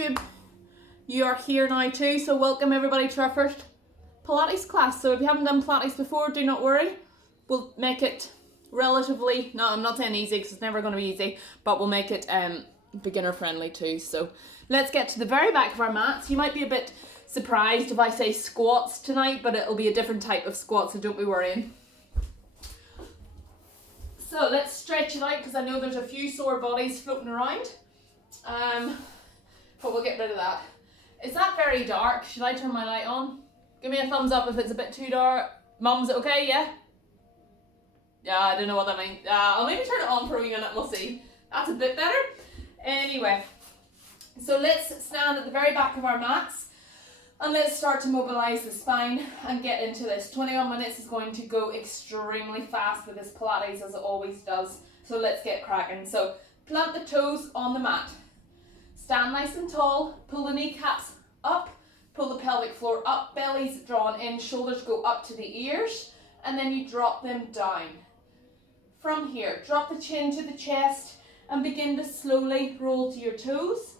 YouTube. You are here now too, so welcome everybody to our first Pilates class. So if you haven't done Pilates before, do not worry. We'll make it relatively, no, I'm not saying easy because it's never going to be easy, but we'll make it beginner friendly too. So let's get to the very back of our mats. You might be a bit surprised if I say squats tonight, but it'll be a different type of squat, so don't be worrying. So let's stretch it out because I know there's a few sore bodies floating around. But we'll get rid of that. Is that very dark? Should I turn my light on? Give me a thumbs up if it's a bit too dark. Mum's okay, yeah? Yeah, I don't know what that means. I'll maybe turn it on for a wee minute, we'll see. That's a bit better. Anyway, so let's stand at the very back of our mats and let's start to mobilise the spine and get into this. 21 minutes is going to go extremely fast with this Pilates as it always does. So let's get cracking. So plant the toes on the mat. Stand nice and tall, pull the kneecaps up, pull the pelvic floor up, belly's drawn in, shoulders go up to the ears, and then you drop them down. From here, drop the chin to the chest and begin to slowly roll to your toes.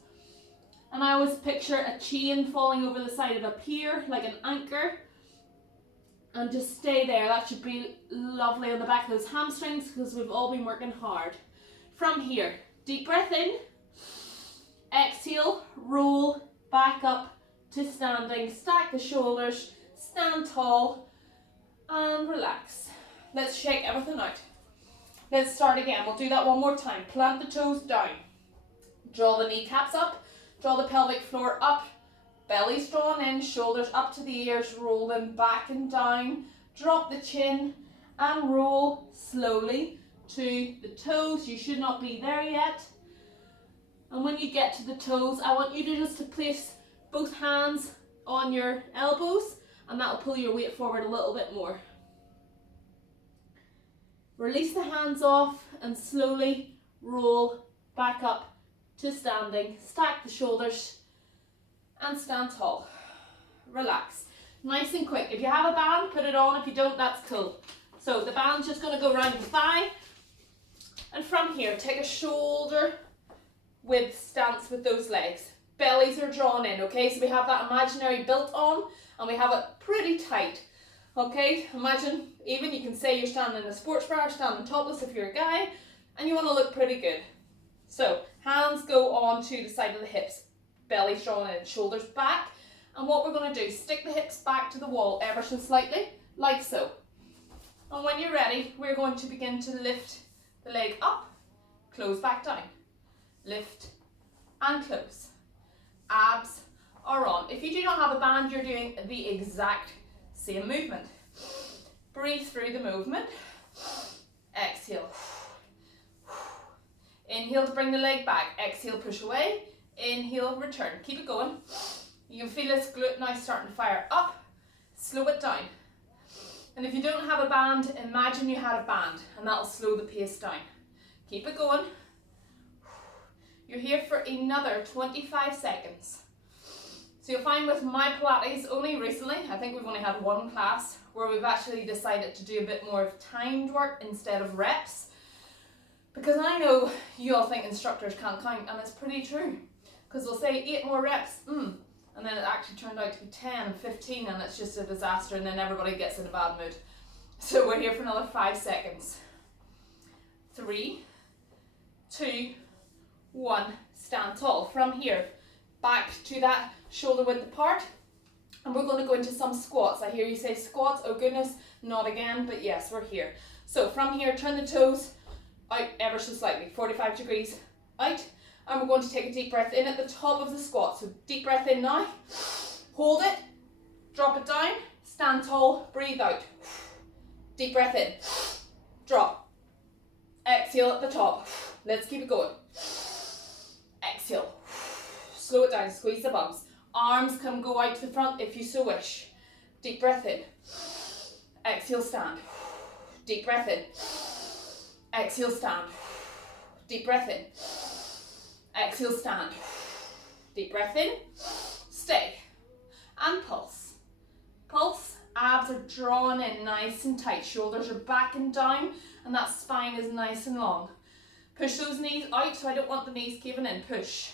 And I always picture a chain falling over the side of a pier, like an anchor, and just stay there. That should be lovely on the back of those hamstrings because we've all been working hard. From here, deep breath in. Exhale, roll back up to standing, stack the shoulders, stand tall and relax. Let's shake everything out. Let's start again. We'll do that one more time. Plant the toes down. Draw the kneecaps up, draw the pelvic floor up, belly's drawn in, shoulders up to the ears, roll them back and down, drop the chin and roll slowly to the toes. You should not be there yet. And when you get to the toes, I want you to just place both hands on your elbows and that will pull your weight forward a little bit more. Release the hands off and slowly roll back up to standing. Stack the shoulders and stand tall. Relax. Nice and quick. If you have a band, put it on. If you don't, that's cool. So the band's just going to go around the thigh. And from here, take a shoulder width stance with those legs. Bellies are drawn in, okay? So we have that imaginary built on and we have it pretty tight, okay? Imagine, even you can say you're standing in a sports bra, standing topless if you're a guy, and you want to look pretty good. So hands go on to the side of the hips, belly's drawn in, shoulders back, and what we're going to do, stick the hips back to the wall ever so slightly, like so. And when you're ready, we're going to begin to lift the leg up, close back down. Lift and close. Abs are on. If you do not have a band, you're doing the exact same movement. Breathe through the movement. Exhale. Inhale to bring the leg back. Exhale, push away. Inhale, return. Keep it going. You can feel this glute now starting to fire up. Slow it down. And if you don't have a band, imagine you had a band and that'll slow the pace down. Keep it going. You're here for another 25 seconds. So you'll find with my Pilates only recently, I think we've only had one class where we've actually decided to do a bit more of timed work instead of reps. Because I know you all think instructors can't count, and it's pretty true. Because they'll say 8 more reps, and then it actually turned out to be 10 and 15 and it's just a disaster and then everybody gets in a bad mood. So we're here for another 5 seconds. 3, 2, 1, stand tall. From here, back to that shoulder width apart, and we're going to go into some squats. I hear you say squats, oh goodness, not again, but yes, we're here. So from here, turn the toes out ever so slightly, 45 degrees out, and we're going to take a deep breath in at the top of the squat. So deep breath in now, hold it, drop it down, stand tall, breathe out. Deep breath in, drop, exhale at the top. Let's keep it going. Exhale, slow it down, squeeze the bums. Arms can go out to the front if you so wish. Deep breath in. Exhale, stand. Deep breath in. Exhale, stand. Deep breath in. Exhale, stand. Deep breath in. Stay. And pulse. Pulse. Abs are drawn in nice and tight. Shoulders are back and down, and that spine is nice and long. Push those knees out, so I don't want the knees caving in. Push.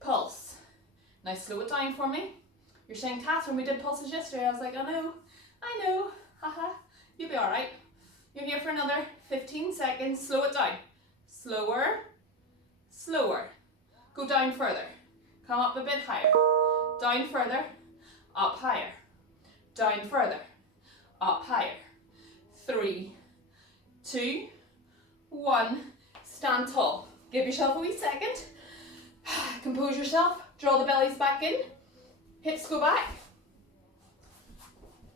Pulse. Now slow it down for me. You're saying, Catherine, we did pulses yesterday. I was like, I know, haha, you'll be alright. You're here for another 15 seconds, slow it down. Slower, slower. Go down further. Come up a bit higher. Down further, up higher. Down further, up higher. 3, 2, 1. Stand tall. Give yourself a wee second. Compose yourself. Draw the bellies back in. Hips go back.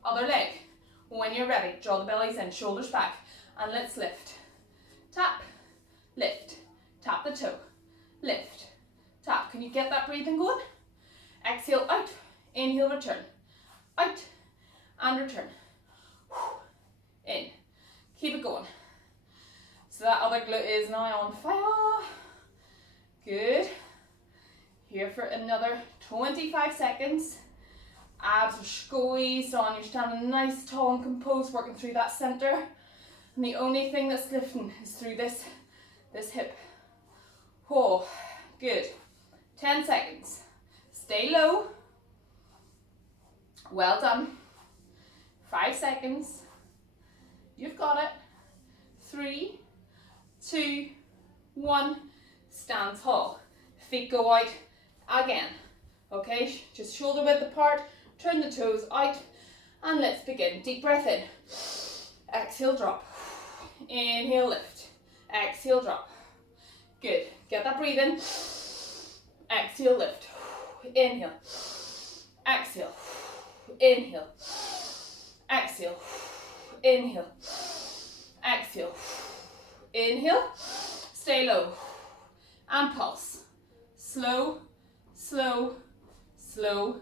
Other leg. When you're ready, draw the bellies in, shoulders back. And let's lift. Tap, lift. Tap the toe. Lift. Tap. Can you get that breathing going? Exhale out. Inhale, return. Out. And return. In. Keep it going. So that other glute is now on fire. Good. Here for another 25 seconds. Abs are squeezed on. You're standing nice, tall and composed, working through that center. And the only thing that's lifting is through this hip. Oh, good. 10 seconds. Stay low. Well done. 5 seconds. You've got it. 3, 2, 1. Stand tall. Feet go out again. Okay, just shoulder width apart. Turn the toes out. And let's begin. Deep breath in. Exhale, drop. Inhale, lift. Exhale, drop. Good. Get that breathe in. Exhale, lift. Inhale. Exhale. Inhale. Exhale. Inhale. Exhale. Inhale. Stay low. And pulse. Slow, slow, slow,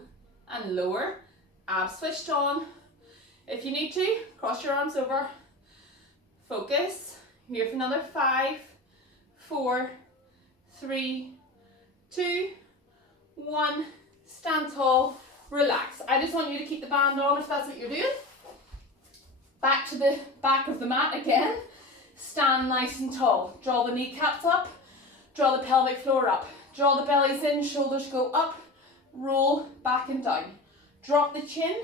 and lower. Abs switched on. If you need to, cross your arms over. Focus. Here for another 5, 4, 3, 2, 1. Stand tall. Relax. I just want you to keep the band on if that's what you're doing. Back to the back of the mat again. Stand nice and tall. Draw the kneecaps up. Draw the pelvic floor up. Draw the bellies in, shoulders go up. Roll back and down. Drop the chin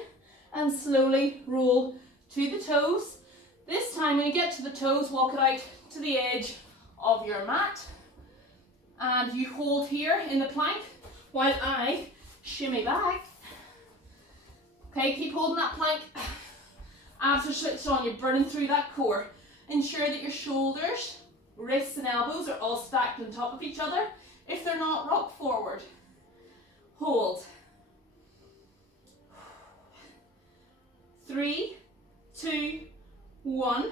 and slowly roll to the toes. This time when you get to the toes, walk it out to the edge of your mat. And you hold here in the plank while I shimmy back. Okay, keep holding that plank. Abs are switched on, you're burning through that core. Ensure that your shoulders, wrists and elbows are all stacked on top of each other. If they're not, rock forward. Hold. 3, 2, 1.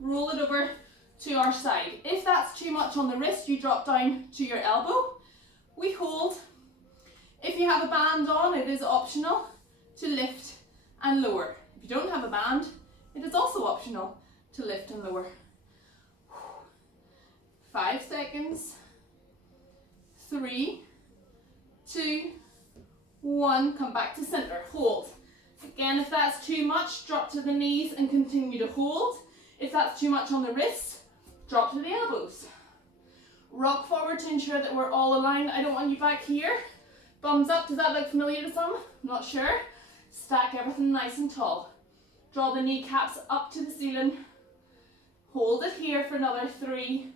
Roll it over to our side. If that's too much on the wrist, you drop down to your elbow. We hold. If you have a band on, it is optional to lift and lower. If you don't have a band, it is also optional to lift and lower. 5 seconds. 3, 2, 1. Come back to center. Hold. Again, if that's too much, drop to the knees and continue to hold. If that's too much on the wrists, drop to the elbows. Rock forward to ensure that we're all aligned. I don't want you back here. Bums up. Does that look familiar to some? Not sure. Stack everything nice and tall. Draw the kneecaps up to the ceiling. Hold it here for another 3,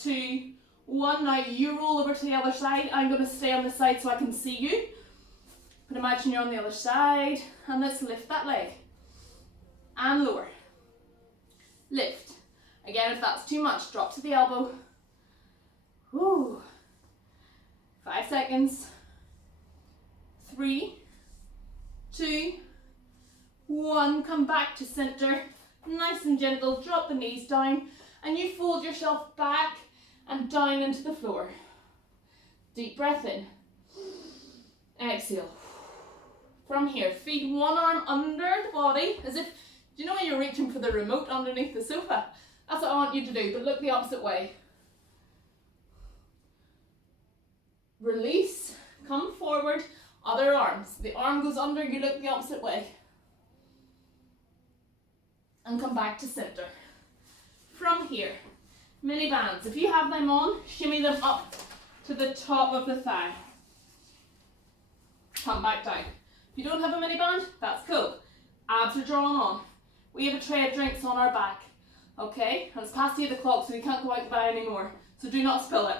2, 1. Now you roll over to the other side. I'm going to stay on this side so I can see you. But imagine you're on the other side. And let's lift that leg. And lower. Lift. Again, if that's too much, drop to the elbow. Woo. 5 seconds. 3, 2, 1. Come back to center. Nice and gentle. Drop the knees down. And you fold yourself back and down into the floor. Deep breath in. Exhale. From here, feed one arm under the body as if, do you know when you're reaching for the remote underneath the sofa? That's what I want you to do, but look the opposite way. Release, come forward, other arms. The arm goes under, you look the opposite way. And come back to center. From here, mini bands. If you have them on, shimmy them up to the top of the thigh. come back down. If you don't have a mini band, that's cool. Abs are drawn on. We have a tray of drinks on our back. Okay, and it's past 8 o'clock, so we can't go out and buy anymore. So do not spill it.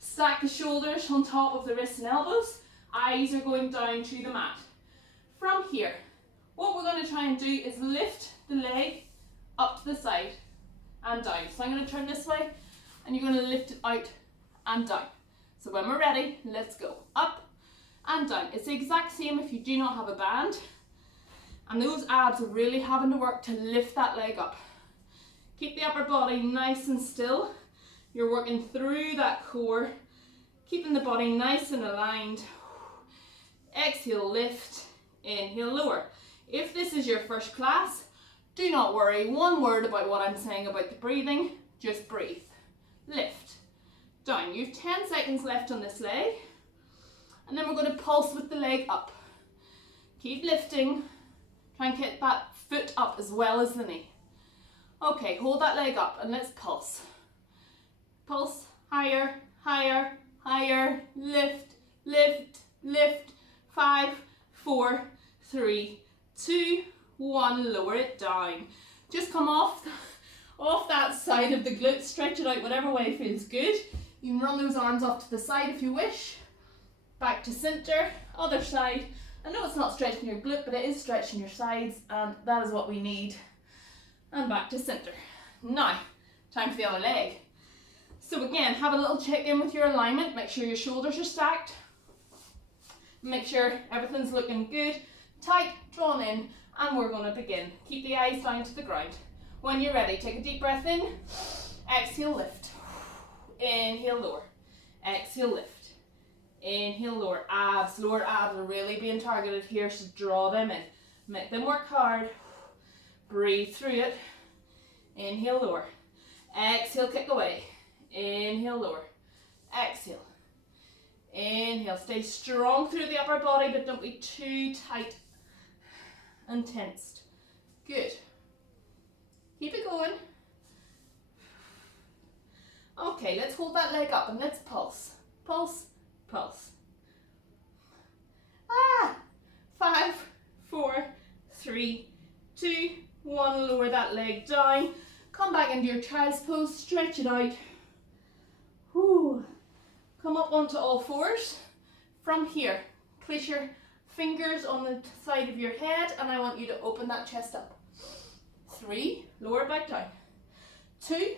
Stack the shoulders on top of the wrists and elbows. Eyes are going down to the mat. From here, what we're going to try and do is lift the leg up to the side and down. So I'm going to turn this way, and you're going to lift it out and down. So when we're ready, let's go. Up and down. It's the exact same if you do not have a band. And those abs are really having to work to lift that leg up. Keep the upper body nice and still. You're working through that core, keeping the body nice and aligned. Exhale, lift. Inhale, lower. If this is your first class, do not worry. One word about what I'm saying about the breathing. Just breathe. Lift. Down. You have 10 seconds left on this leg. And then we're going to pulse with the leg up. Keep lifting. Try and get that foot up as well as the knee. Okay, hold that leg up and let's pulse. Pulse. Higher, higher, higher. Lift, lift, lift. 5, 4, 3, 2, 1. Lower it down. Just come off that side of the glute. Stretch it out whatever way feels good. You can run those arms off to the side if you wish. Back to center. Other side. I know it's not stretching your glute, but it is stretching your sides, and that is what we need. And back to center. Now, time for the other leg. So again, have a little check in with your alignment. Make sure your shoulders are stacked. Make sure everything's looking good, tight, drawn in, and we're going to begin. Keep the eyes down to the ground. When you're ready, take a deep breath in. Exhale, lift. Inhale, lower. Exhale, lift. Inhale, lower. Abs, lower abs are really being targeted here, so draw them in. Make them work hard. Breathe through it. Inhale, lower. Exhale, kick away. Inhale, lower. Exhale. Inhale. Stay strong through the upper body, but don't be too tight and tensed. Good. Keep it going. Okay, let's hold that leg up and let's pulse. Pulse, pulse. 5, 4, 3, 2, 1. Lower that leg down. Come back into your child's pose. Stretch it out. Whew. Come up onto all fours. From here, place your fingers on the side of your head, and I want you to open that chest up. 3, lower it back down. 2,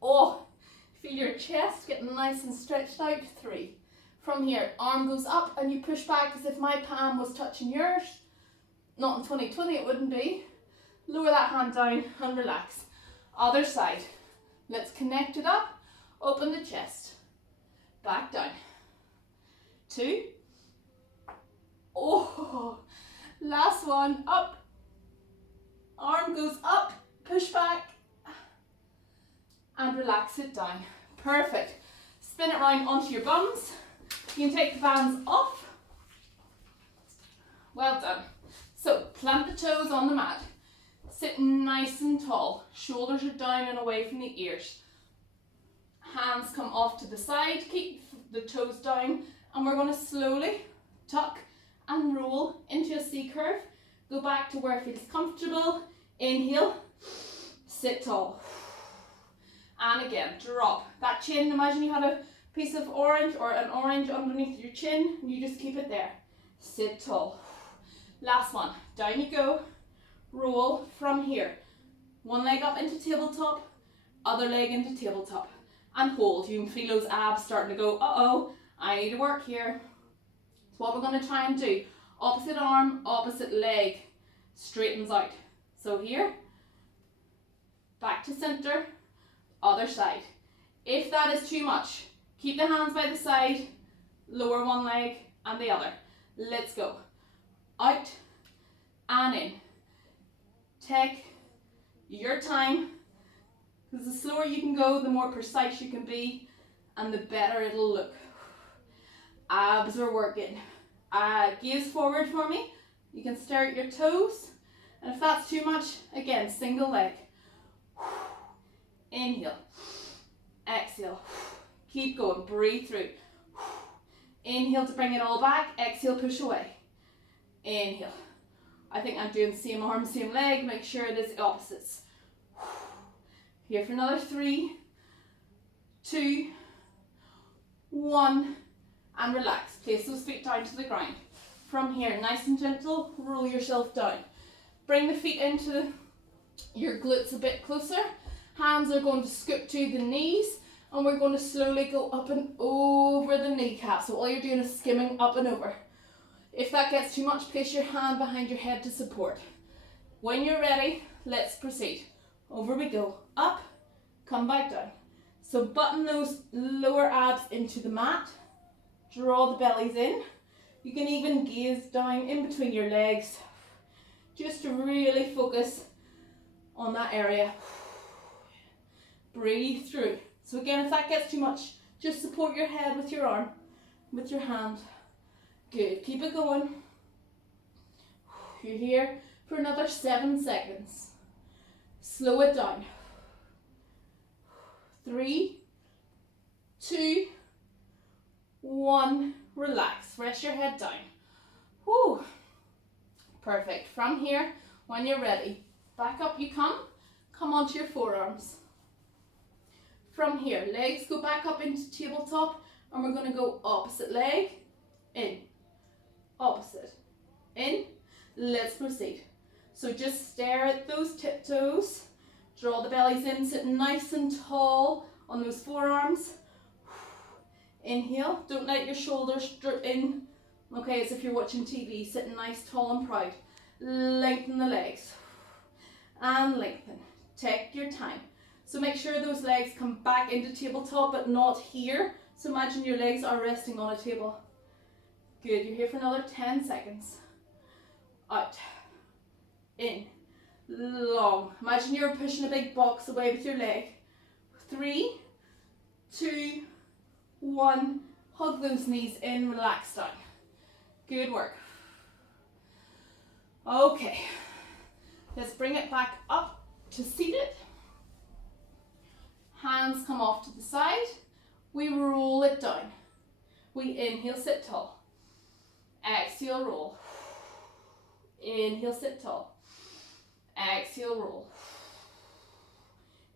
feel your chest getting nice and stretched out. 3. From here, arm goes up and you push back as if my palm was touching yours. Not in 2020, it wouldn't be. Lower that hand down and relax. Other side. Let's connect it up. Open the chest. Back down. 2. Last one. Up. Arm goes up. Push back. And relax it down. Perfect. Spin it round onto your bums. You can take the bands off. Well done. So plant the toes on the mat. Sitting nice and tall. Shoulders are down and away from the ears. Hands come off to the side. Keep the toes down. And we're going to slowly tuck and roll into a C curve. Go back to where it feels comfortable. Inhale. Sit tall. And again, drop. That chin, imagine you had a piece of orange or an orange underneath your chin, and you just keep it there. Sit tall. Last one. Down you go. Roll from here. One leg up into tabletop, other leg into tabletop. And hold. You can feel those abs starting to go, I need to work here. So what we're going to try and do, opposite arm, opposite leg, straightens out. So here, back to center, other side. If that is too much, keep the hands by the side, lower one leg and the other. Let's go. Out and in. Take your time, because the slower you can go, the more precise you can be, and the better it'll look. Abs are working. Gaze forward for me. You can stare at your toes, and if that's too much, again, single leg. Inhale. Exhale. Keep going. Breathe through. Inhale to bring it all back. Exhale, push away. Inhale. I think I'm doing same arm, same leg. Make sure it is opposites. Here for another 3, 2, 1, and relax. Place those feet down to the ground. From here, nice and gentle, roll yourself down. Bring the feet into your glutes a bit closer. Hands are going to scoop to the knees, and we're going to slowly go up and over the kneecap. So all you're doing is skimming up and over. If that gets too much, place your hand behind your head to support. When you're ready, let's proceed. Over we go. Up, come back down. So button those lower abs into the mat. Draw the bellies in. You can even gaze down in between your legs, just to really focus on that area. Breathe through. So again, if that gets too much, just support your head with your arm, with your hand. Good, keep it going. You're here for another 7 seconds. Slow it down. 3, 2, 1, relax. Rest your head down. Whew. Perfect. From here, when you're ready, back up you come. Come onto your forearms. From here, legs go back up into tabletop, and we're going to go opposite leg, in, opposite, in. Let's proceed. So just stare at those tiptoes, draw the bellies in, sit nice and tall on those forearms. Inhale, don't let your shoulders drip in. Okay, as if you're watching TV, sitting nice, tall and proud. Lengthen the legs, and lengthen. Take your time. So make sure those legs come back into tabletop, but not here. So imagine your legs are resting on a table. Good, you're here for another 10 seconds. Out, in, long. Imagine you're pushing a big box away with your leg. 3, 2, 1. Hug those knees in, relax down. Good work. Okay, let's bring it back up to seated. Hands come off to the side. We roll it down. We inhale, sit tall. Exhale, roll. Inhale, sit tall. Exhale, roll.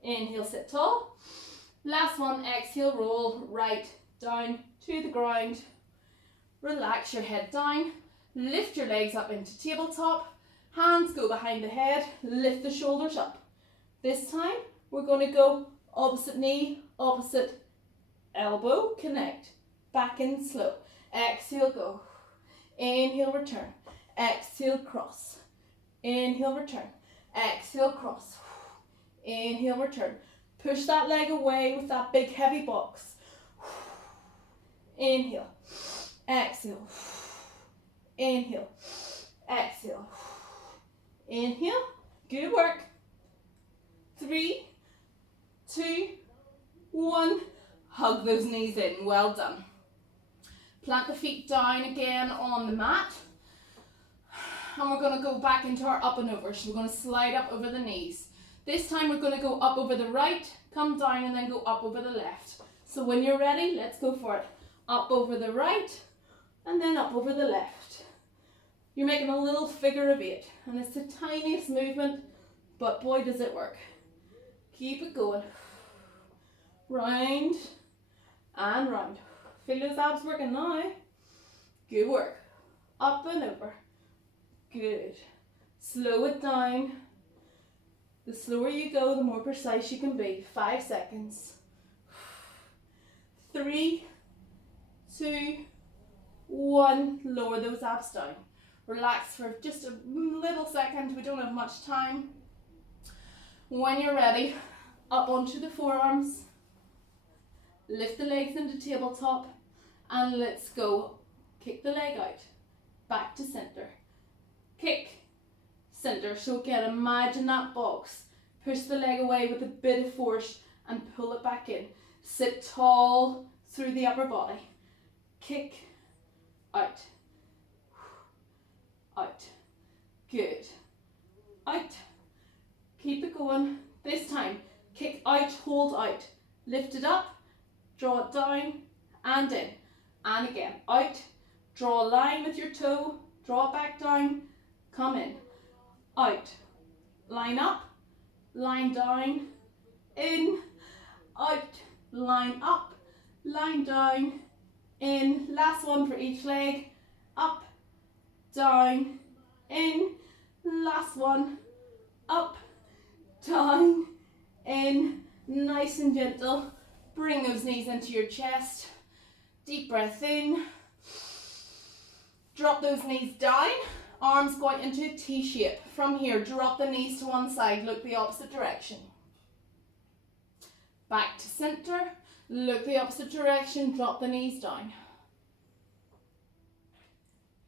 Inhale, sit tall. Last one, exhale, roll right down to the ground. Relax your head down. Lift your legs up into tabletop. Hands go behind the head. Lift the shoulders up. This time, we're going to go opposite knee, opposite elbow, connect. Back in slow. Exhale, go. Inhale, return. Exhale, cross. Inhale, return. Exhale, cross. Inhale, return. Push that leg away with that big heavy box. Inhale. Exhale. Inhale. Exhale. Inhale. Good work. 3, 2, 1. Hug those knees in. Well done. Plant the feet down again on the mat. And we're going to go back into our up and over. So we're going to slide up over the knees. This time we're going to go up over the right, come down, and then go up over the left. So when you're ready, let's go for it. Up over the right, and then up over the left. You're making a little figure of 8. And it's the tiniest movement, but boy does it work. Keep it going. Round and round. Feel those abs working now. Good work. Up and over. Good. Slow it down. The slower you go, the more precise you can be. 5 seconds. 3, 2, 1. Lower those abs down. Relax for just a little second. We don't have much time. When you're ready, up onto the forearms. Lift the legs into tabletop. And let's go. Kick the leg out. Back to center. Kick. Center. So again, imagine that box. Push the leg away with a bit of force and pull it back in. Sit tall through the upper body. Kick. Out. Out. Good. Out. Keep it going. This time, kick out, hold out. Lift it up, draw it down and in. and again, out, draw a line with your toe, draw it back down, come in, out, line up, line down, in, out, line up, line down, in, last one for each leg, up, down, in, last one, up, down, in, nice and gentle, bring those knees into your chest, deep breath in, drop those knees down, arms go out into a T shape. From here, drop the knees to one side, look the opposite direction. Back to center, look the opposite direction, drop the knees down.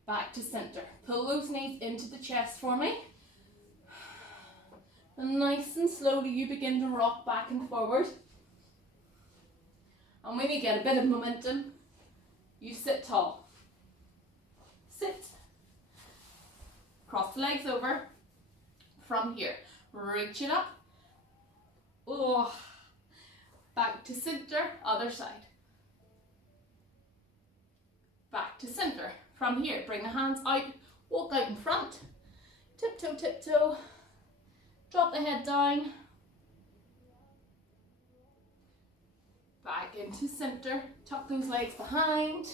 Back to center. Pull those knees into the chest for me. And nice and slowly you begin to rock back and forward. And when you get a bit of momentum, you sit tall. Sit. Cross the legs over. From here, reach it up. Oh. Back to center, other side. Back to center. From here, bring the hands out, walk out in front. Tiptoe, tiptoe. Drop the head down. Back into center. Tuck those legs behind.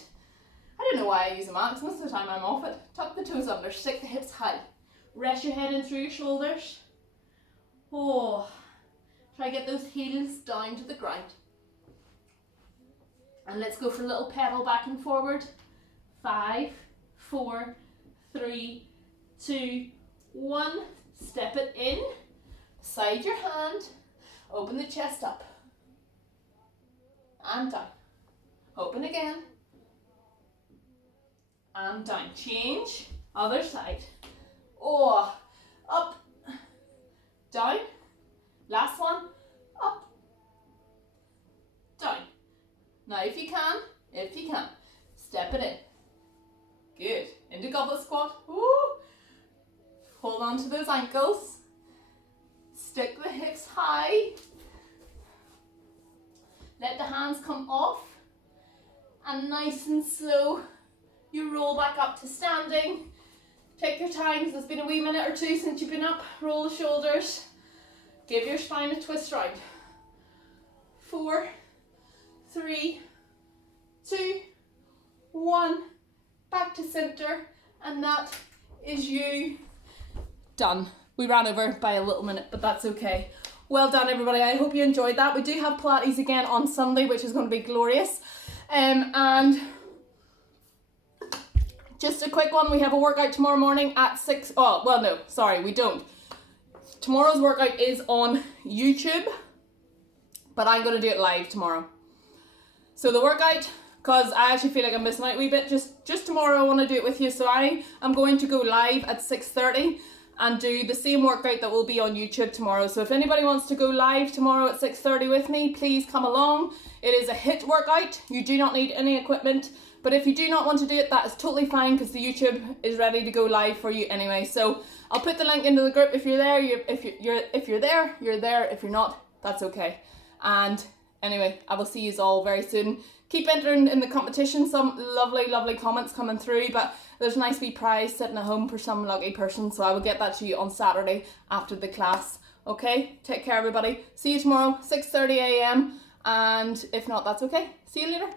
I don't know why I use a max. Most of the time I'm off it. Tuck the toes under, stick the hips high. Rest your head in through your shoulders. Oh. Try to get those heels down to the ground. And let's go for a little pedal back and forward. 5, 4, 3, 2, 1. Step it in. Side your hand. Open the chest up. And down. Open again. And down. Change. Other side. Oh. Up. Down. Last one. Up. Down. Now if you can, step it in. Good. Into goblet squat. Woo. Hold on to those ankles. Stick the hips high. Let the hands come off. And nice and slow, you roll back up to standing. Take your time, because it's been a wee minute or two since you've been up. Roll the shoulders. Give your spine a twist round. 4, 3, 2, 1. Back to center. And that is you. Done. We ran over by a little minute, but that's okay. Well done, everybody. I hope you enjoyed that. We do have Pilates again on Sunday, which is going to be glorious. And just a quick one. We have a workout tomorrow morning at 6. Oh, well, no, sorry, we don't. Tomorrow's workout is on YouTube, but I'm going to do it live tomorrow. So the workout, because I actually feel like I'm missing out a wee bit, just tomorrow I want to do it with you. So I am going to go live at 6:30 and do the same workout that will be on YouTube tomorrow. So if anybody wants to go live tomorrow at 6:30 with me, please come along. It is a HIIT workout. You do not need any equipment. But if you do not want to do it, that is totally fine, because the YouTube is ready to go live for you anyway. So I'll put the link into the group. If you're there, if you're there, you're there. If you're not, that's okay. And anyway, I will see you all very soon. Keep entering in the competition. Some lovely comments coming through, but there's a nice wee prize sitting at home for some lucky person. So I will get that to you on Saturday after the class. Okay, take care, everybody. See you tomorrow, 6:30 a.m. And if not, that's okay. See you later.